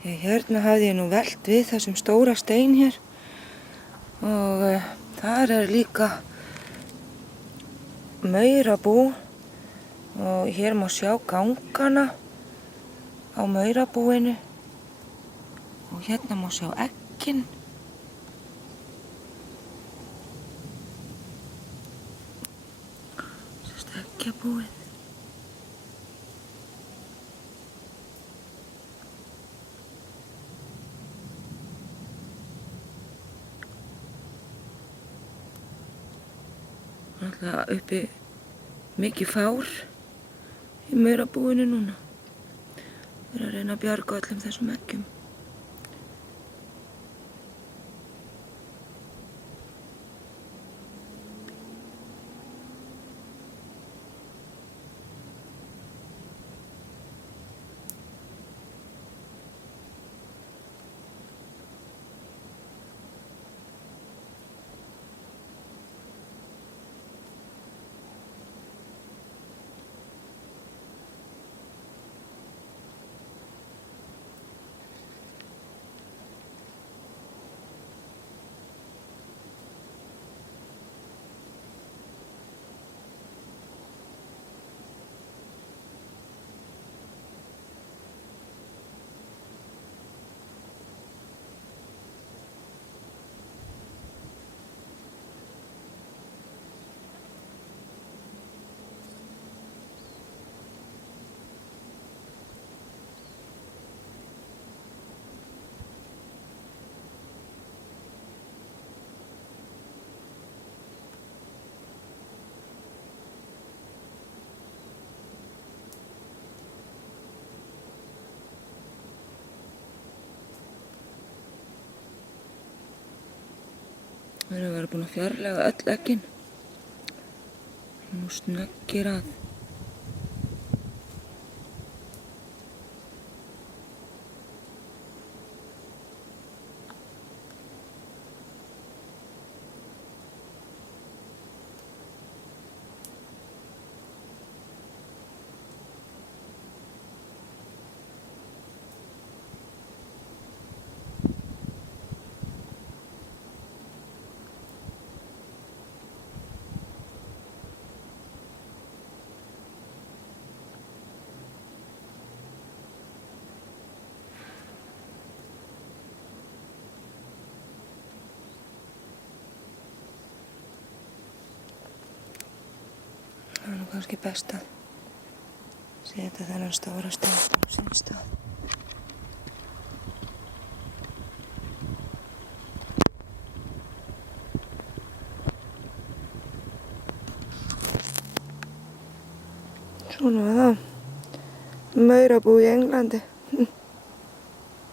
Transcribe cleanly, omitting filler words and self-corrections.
Hérna hafði ég nú velt við þessum stóra stein hér og þar líka maurabú og hér má sjá gangana á maurabúinu og hérna má sjá eggin. Sérst eggjabúið. Alltaf uppi mikið fár í maurabúinu núna. Við erum að reyna að bjarga öllum þessum eggjum. Við erum að vera búin að fjarlæga öll eggin. Nú snöggir að. Það nú kannski best að setja þennan stóra stein á sinn stað. Svona var það. Maurabú í Englandi.